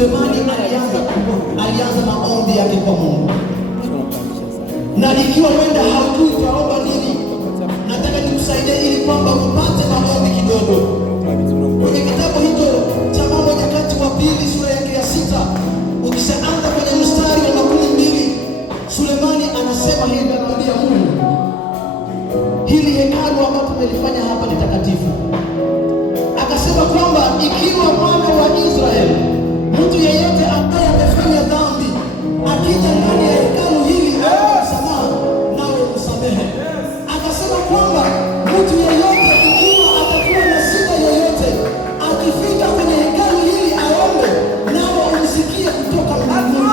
Sulemani alianza maombi yake kwa Mungu. Na ikiwa wenda haujui utaomba nini, nataka nikusaidie ili kwamba upate maombi kidogo. Kwenye kitabu hicho cha Mambo ya Nyakati wa Pili sura yake ya 6, ukishaanza kwenye mstari wa 12, Sulemani anasema hivi, anamwambia Mungu, hili hekalu ambalo tumelifanya hapa ni takatifu. Akasema kwamba ikiwa mwana wa Israeli, mtu yeyote ambaye amefanya dhambi, akija ndani ya hekalu hili msamaha, nawe msamehe. Akasema kwamba mtu yeyote ikiwa atakuwa na shida yoyote, akifika kwenye hekalu hili aombe, nawe umsikie kutoka mbinguni.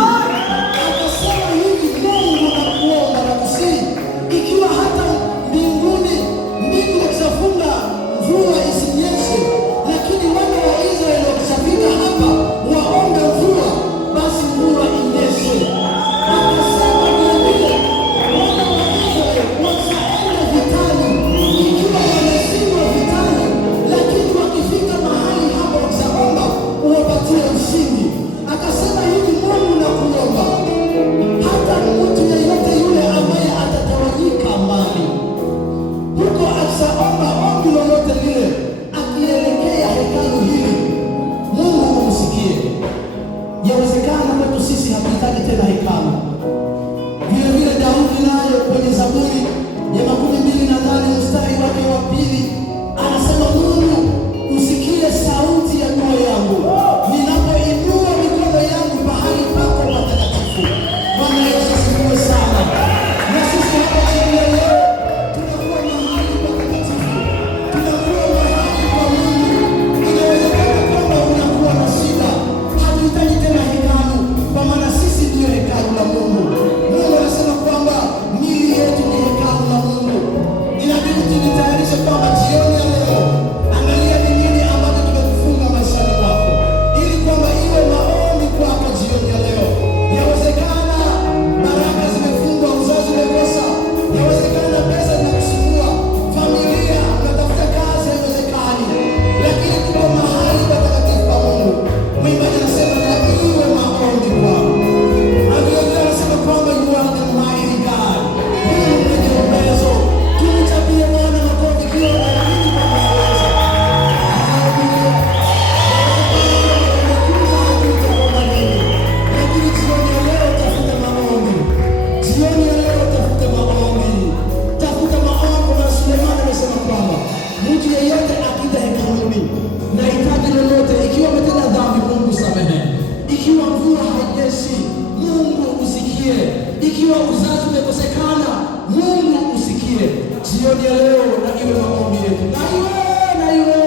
Akasema hivi, Mungu nakuomba na kusihi, ikiwa hata mbinguni mbingu zikifunga mvua isinyeshe, lakini wana wa Israeli wakishafika hapa waombe mvua, basi mvua inyeshe. Akasema vile wana wa Israeli wataenda vitani, ikiwa wameshindwa vitani, lakini wakifika mahali hapa wakishaomba uwapatie ushindi. Akasema hivi, Mungu nakuomba, hata mtu yeyote yule ambaye atatawanyika mbali huko, akishaomba ombi lolote lile, akielekea hekalu hili, Mungu umsikie. Yawezekana kwetu sisi hatuhitaji tena hekalu. Vile vile Daudi naye kwenye Zaburi ya 28 mstari wake wa 2 anasema, Mungu usikie sauti ya dua yangu ninapoinua mikono yangu pahali pako patakatifu. Bwana Yesu asifiwe sana. Na sisi hapa jioni ya leo tunakuwa mahali patakatifu, tunakuwa mahali pa Mungu. Inawezekana kwamba unakuwa na shida, hatuhitaji tena hekalu, kwa maana sisi ndio hekalu la Mungu. Mungu anasema kwamba miili yetu ni hekalu la Mungu. Inabidi tujitayarishe kwamba jioni ya leo, angalia ni nini ambacho tumekufunga maishani mwako, ili kwamba iwe maombi kwako jioni ya leo. Yawezekana baraka zimefungwa, uzazi umekosa, yawezekana pesa zinakusumbua, familia unatafuta kazi haiwezekani, lakini tuko mahali patakatifu pa Mungu. Mwimbaji anasema na iwe maombi kwako. Vilevile anasema kwamba you are the mighty God, Mungu mwenye uwezo. Tumchapie Bwana makofi kila wakati kwa kuweza. Haleluya. Lakini jioni ya leo tafuta maombi. Jioni ya leo tafuta maombi. Tafuta maombi. Na Sulemani amesema kwamba mtu yeyote akija hekaluni na hitaji lolote, ikiwa umetenda dhambi, Mungu samehe. Ikiwa mvua hainyesi, Mungu usikie. Ikiwa uzazi umekosekana, Mungu usikie. Jioni ya leo na iwe maombi yetu. Na iwe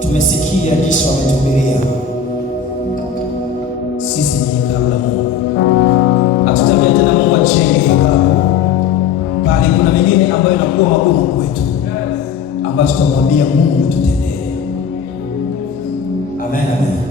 tumesikia Yesu ametuhubiria sisi ni hekalu la Mungu. Hatutambia tena Mungu ajenge hekalu, bali kuna mengine ambayo inakuwa magumu kwetu, ambayo tutamwambia Mungu tutendee. Amen, amen.